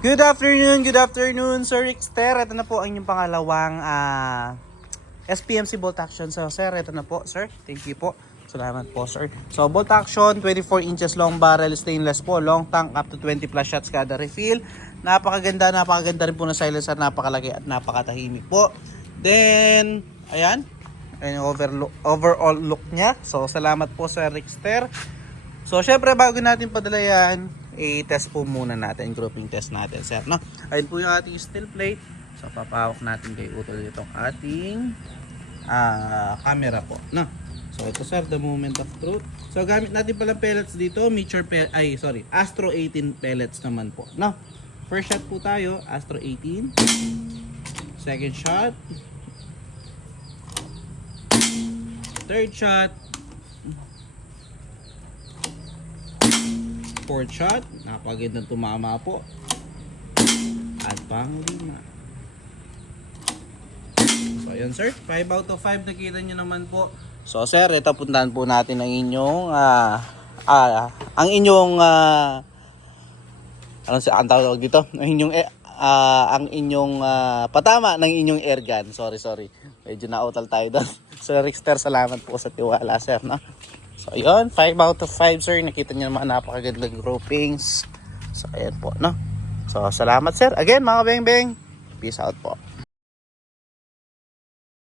Good afternoon, Sir Rickster. Ito na po ang inyong pangalawang SPMC bolt action. So, sir, ito na po, sir. Thank you po. Salamat po, sir. So, bolt action, 24 inches long barrel, stainless po, long tank, up to 20 plus shots kada refill. Napakaganda rin po na silencer, napakalaki at napakatahimik po. Then, ayan, yung overall look niya. So, salamat po, Sir Rickster. So, syempre, bago natin padala yan, i-test po muna natin, grouping test natin, sir, no? Ayun po yung ating steel plate. So, papawak natin kay Utol itong ating camera po, no? So, ito, sir, the moment of truth. So, gamit natin pala pellets dito, Astro 18 pellets naman po, no? First shot po tayo, Astro 18. Second shot. Third shot. Fourth shot, napagandang tumama po. At pang-lima. So yun, sir, 5 out of 5 nakita nyo naman po. So sir, ito puntahan po natin ang inyong ang tawag dito? Ang inyong patama ng inyong airgun. Sorry. Medyo nautal tayo doon. Sir Rickster, salamat po sa tiwala, sir, no? So, yun. 5 out of 5, sir. Nakita nyo naman napakagandang groupings. So, ayan po, no? So, salamat, sir. Again, mga beng-beng. Peace out po.